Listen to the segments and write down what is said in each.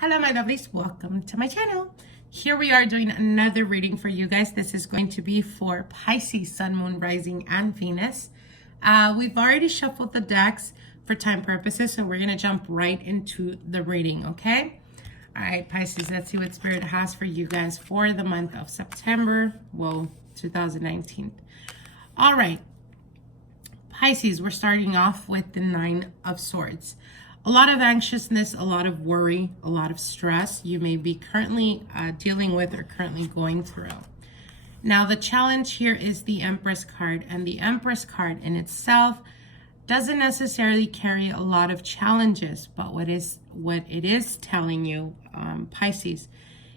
Hello my lovelies, welcome to my channel. Here we are doing another reading for you guys. This is going to be for Pisces, Sun, Moon, Rising, and Venus. We've already shuffled the decks for time purposes, so we're going to jump right into the reading, okay? All right, Pisces, let's see what Spirit has for you guys for the month of September, 2019. All right, Pisces, we're starting off with the Nine of Swords. A lot of anxiousness, a lot of worry, a lot of stress you may be currently dealing with or currently going through. Now, the challenge here is the Empress card, and the Empress card in itself doesn't necessarily carry a lot of challenges, but what it is telling you, Pisces,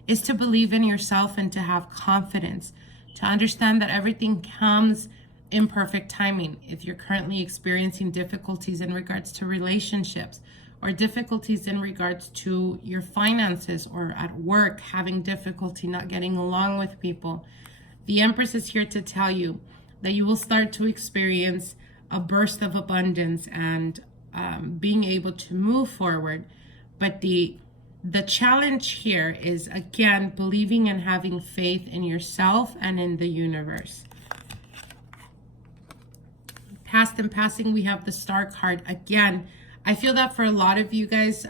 is to believe in yourself and to have confidence, to understand that everything comes in perfect timing. If you're currently experiencing difficulties in regards to relationships or difficulties in regards to your finances or at work, having difficulty not getting along with people, the Empress is here to tell you that you will start to experience a burst of abundance and being able to move forward. But the challenge here is, again, believing and having faith in yourself and in the universe. Past and passing, we have the Star card. Again, I feel that for a lot of you guys,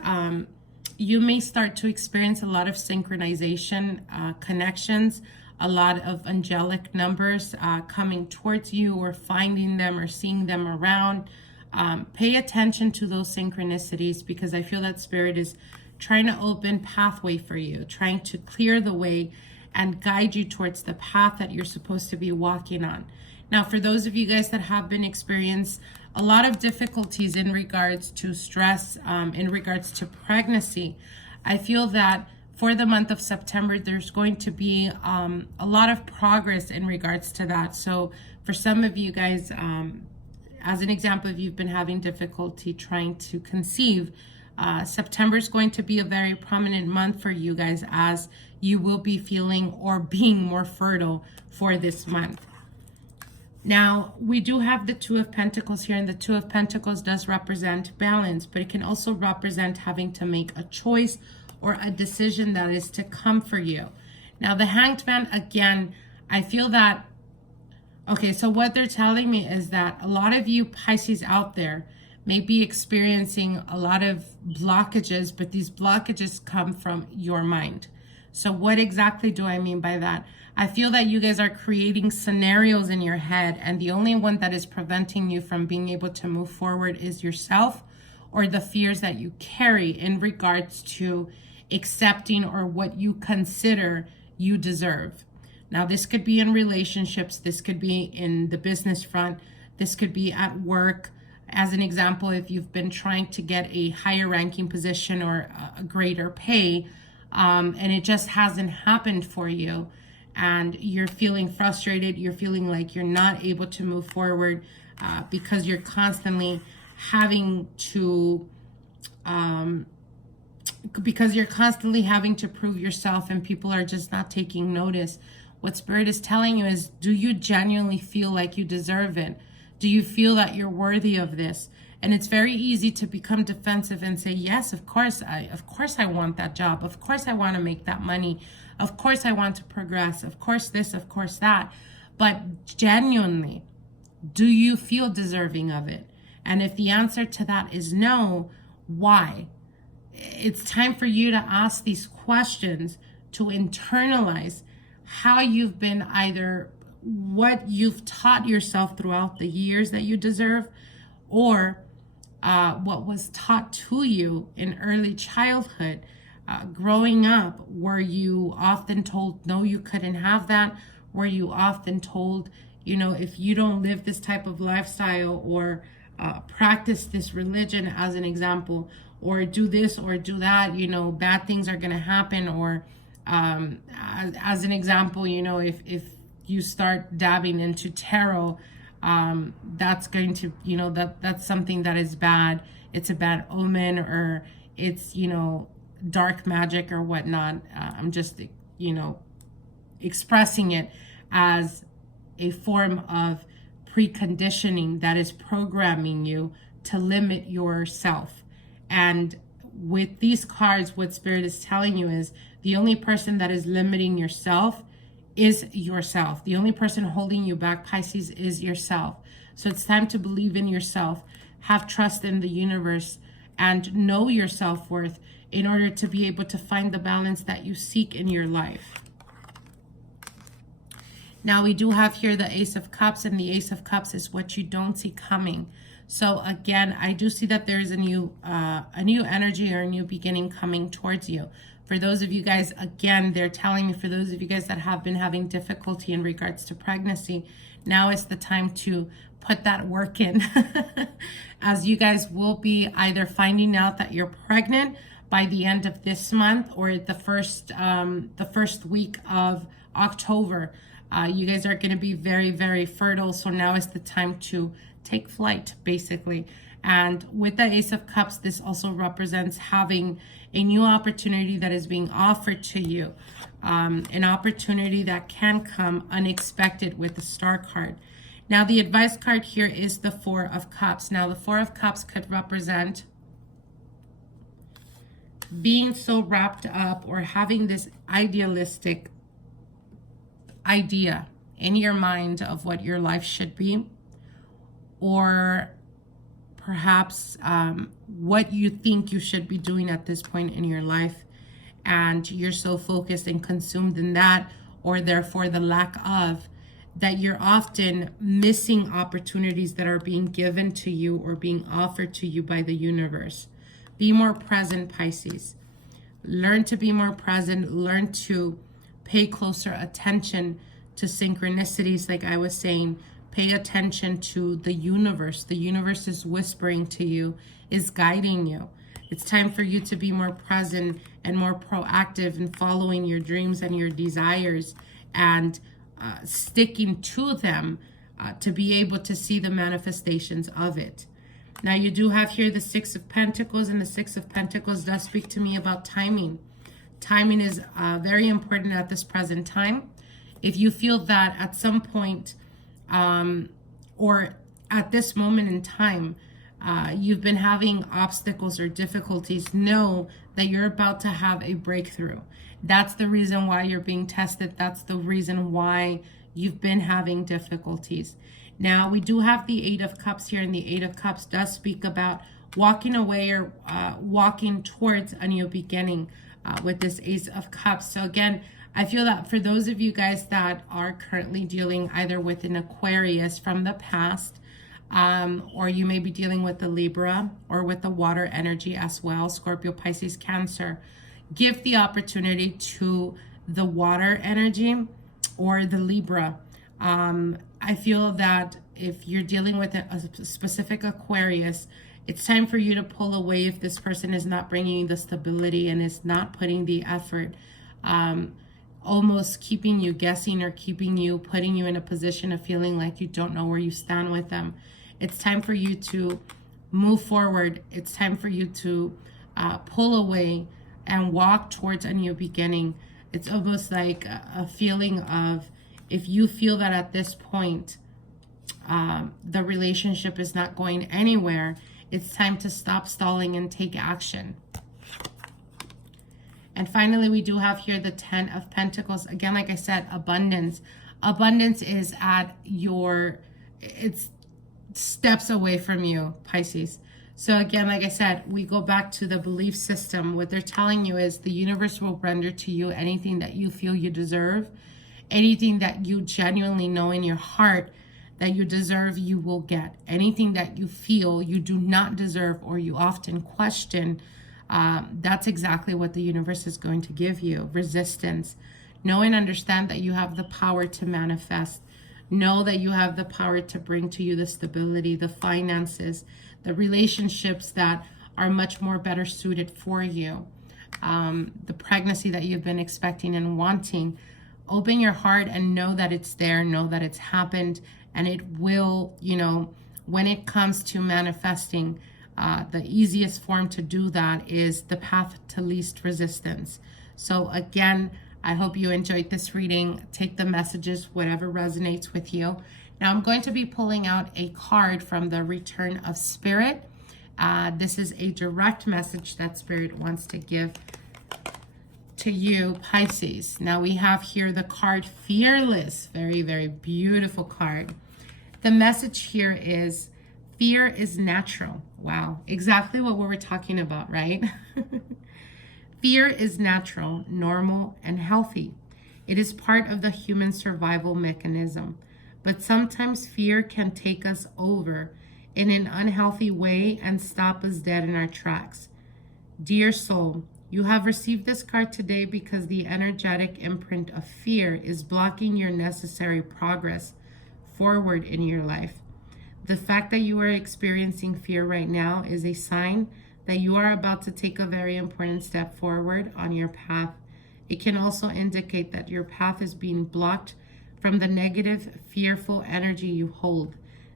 you may start to experience a lot of synchronization, connections, a lot of angelic numbers coming towards you, or finding them or seeing them around. Pay attention to those synchronicities, because I feel that Spirit is trying to open pathway for you, trying to clear the way and guide you towards the path that you're supposed to be walking on. Now, for those of you guys that have been experiencing a lot of difficulties in regards to stress, in regards to pregnancy, I feel that for the month of September, there's going to be a lot of progress in regards to that. So for some of you guys, as an example, if you've been having difficulty trying to conceive, September is going to be a very prominent month for you guys, as you will be feeling or being more fertile for this month. Now, we do have the Two of Pentacles here, and the Two of Pentacles does represent balance, but it can also represent having to make a choice or a decision that is to come for you. Now, the Hanged Man, again, I feel that, okay, so what they're telling me is that a lot of you Pisces out there may be experiencing a lot of blockages, but these blockages come from your mind. So what exactly do I mean by that? I feel that you guys are creating scenarios in your head, and the only one that is preventing you from being able to move forward is yourself, or the fears that you carry in regards to accepting or what you consider you deserve. Now, this could be in relationships, this could be in the business front, this could be at work. As an example, if you've been trying to get a higher ranking position or a greater pay, and it just hasn't happened for you, and you're feeling frustrated, you're feeling like you're not able to move forward because you're constantly having to prove yourself, and people are just not taking notice. What Spirit is telling you is, do you genuinely feel like you deserve it? Do you feel that you're worthy of this? And it's very easy to become defensive and say, yes, of course I want that job. Of course I want to make that money. Of course I want to progress. Of course this, of course that. But genuinely, do you feel deserving of it? And if the answer to that is no, why? It's time for you to ask these questions, to internalize how you've been, either what you've taught yourself throughout the years that you deserve, or what was taught to you in early childhood. Growing up, were you often told, no, you couldn't have that? Were you often told, you know, if you don't live this type of lifestyle, or practice this religion, as an example, or do this or do that, you know, bad things are going to happen? Or as an example, you know, if you start dabbing into tarot, that's going to, you know, that's something that is bad. It's a bad omen, or it's, you know, dark magic or whatnot. I'm just, you know, expressing it as a form of preconditioning that is programming you to limit yourself. And with these cards, what Spirit is telling you is the only person that is limiting yourself is yourself. The only person holding you back, Pisces, is yourself. So it's time to believe in yourself, have trust in the universe, and know your self-worth in order to be able to find the balance that you seek in your life. Now we do have here the Ace of Cups, and the Ace of Cups is what you don't see coming. So again, I do see that there is a new energy or a new beginning coming towards you. For those of you guys, again, they're telling me, for those of you guys that have been having difficulty in regards to pregnancy, now is the time to put that work in. As you guys will be either finding out that you're pregnant by the end of this month or the first week of October. You guys are going to be very, very fertile. So now is the time to take flight, basically. And with the Ace of Cups, this also represents having a new opportunity that is being offered to you. An opportunity that can come unexpected with the Star card. Now, the advice card here is the Four of Cups. Now, the Four of Cups could represent being so wrapped up or having this idealistic idea in your mind of what your life should be, or perhaps what you think you should be doing at this point in your life, and you're so focused and consumed in that, or therefore the lack of, that you're often missing opportunities that are being given to you or being offered to you by the universe. Be more present, Pisces. Learn to be more present. Learn to pay closer attention to synchronicities, like I was saying. Pay attention to the universe. The universe is whispering to you, is guiding you. It's time for you to be more present and more proactive in following your dreams and your desires, and sticking to them to be able to see the manifestations of it. Now, you do have here the Six of Pentacles, and the Six of Pentacles does speak to me about timing. Timing is very important at this present time. If you feel that at some point or at this moment in time, you've been having obstacles or difficulties, know that you're about to have a breakthrough. That's the reason why you're being tested. That's the reason why you've been having difficulties. Now, we do have the Eight of Cups here, and the Eight of Cups does speak about walking away or walking towards a new beginning with this Ace of Cups. So again, I feel that for those of you guys that are currently dealing either with an Aquarius from the past, or you may be dealing with the Libra or with the water energy as well, Scorpio, Pisces, Cancer, give the opportunity to the water energy or the Libra. I feel that if you're dealing with a specific Aquarius, it's time for you to pull away if this person is not bringing you the stability and is not putting the effort, almost keeping you guessing or putting you in a position of feeling like you don't know where you stand with them. It's time for you to move forward. It's time for you to pull away and walk towards a new beginning. It's almost like a feeling of, if you feel that at this point the relationship is not going anywhere, it's time to stop stalling and take action. And finally, we do have here the Ten of Pentacles. Again, like I said, abundance. Abundance is at it's steps away from you, Pisces. So again, like I said, we go back to the belief system. What they're telling you is the universe will render to you anything that you feel you deserve. Anything that you genuinely know in your heart that you deserve, you will get. Anything that you feel you do not deserve or you often question, that's exactly what the universe is going to give you. Resistance. Know and understand that you have the power to manifest. Know that you have the power to bring to you the stability, the finances, the relationships that are much more better suited for you. The pregnancy that you've been expecting and wanting. Open your heart and know that it's there. Know that it's happened, and it will, when it comes to manifesting, the easiest form to do that is the path to least resistance. So again, I hope you enjoyed this reading. Take the messages, whatever resonates with you. Now I'm going to be pulling out a card from the Return of Spirit, This is a direct message that Spirit wants to give to you, Pisces. Now we have here the card Fearless. Very, very beautiful card. The message here is fear is natural. Wow, exactly what we were talking about, right? Fear is natural, normal, and healthy. It is part of the human survival mechanism. But sometimes fear can take us over in an unhealthy way and stop us dead in our tracks. Dear soul, you have received this card today because the energetic imprint of fear is blocking your necessary progress forward in your life. The fact that you are experiencing fear right now is a sign that you are about to take a very important step forward on your path. It can also indicate that your path is being blocked from the negative, fearful energy you hold.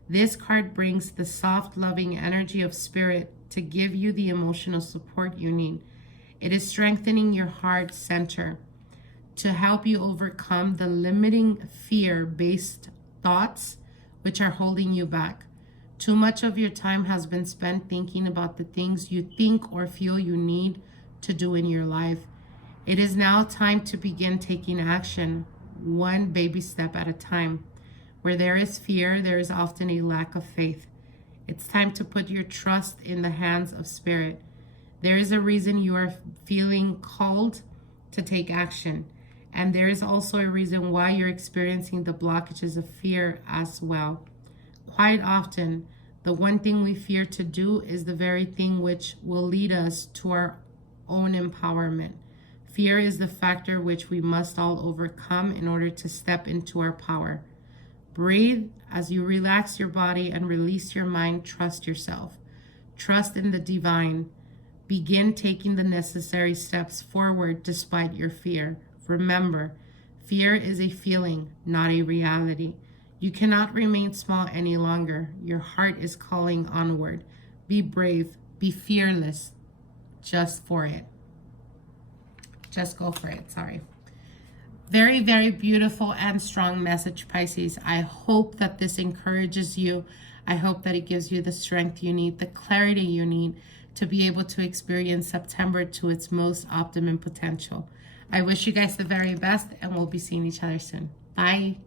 This card brings the soft, loving energy of Spirit to give you the emotional support you need. It is strengthening your heart center to help you overcome the limiting fear-based thoughts which are holding you back. Too much of your time has been spent thinking about the things you think or feel you need to do in your life. It is now time to begin taking action, one baby step at a time. Where there is fear, there is often a lack of faith. It's time to put your trust in the hands of Spirit. There is a reason you are feeling called to take action. And there is also a reason why you're experiencing the blockages of fear as well. Quite often, the one thing we fear to do is the very thing which will lead us to our own empowerment. Fear is the factor which we must all overcome in order to step into our power. Breathe as you relax your body and release your mind. Trust yourself. Trust in the divine. Begin taking the necessary steps forward despite your fear. Remember, fear is a feeling, not a reality. You cannot remain small any longer. Your heart is calling onward. Be brave. Be fearless. Just for it. Just go for it. Sorry. Very, very beautiful and strong message, Pisces. I hope that this encourages you. I hope that it gives you the strength you need, the clarity you need to be able to experience September to its most optimum potential. I wish you guys the very best, and we'll be seeing each other soon. Bye.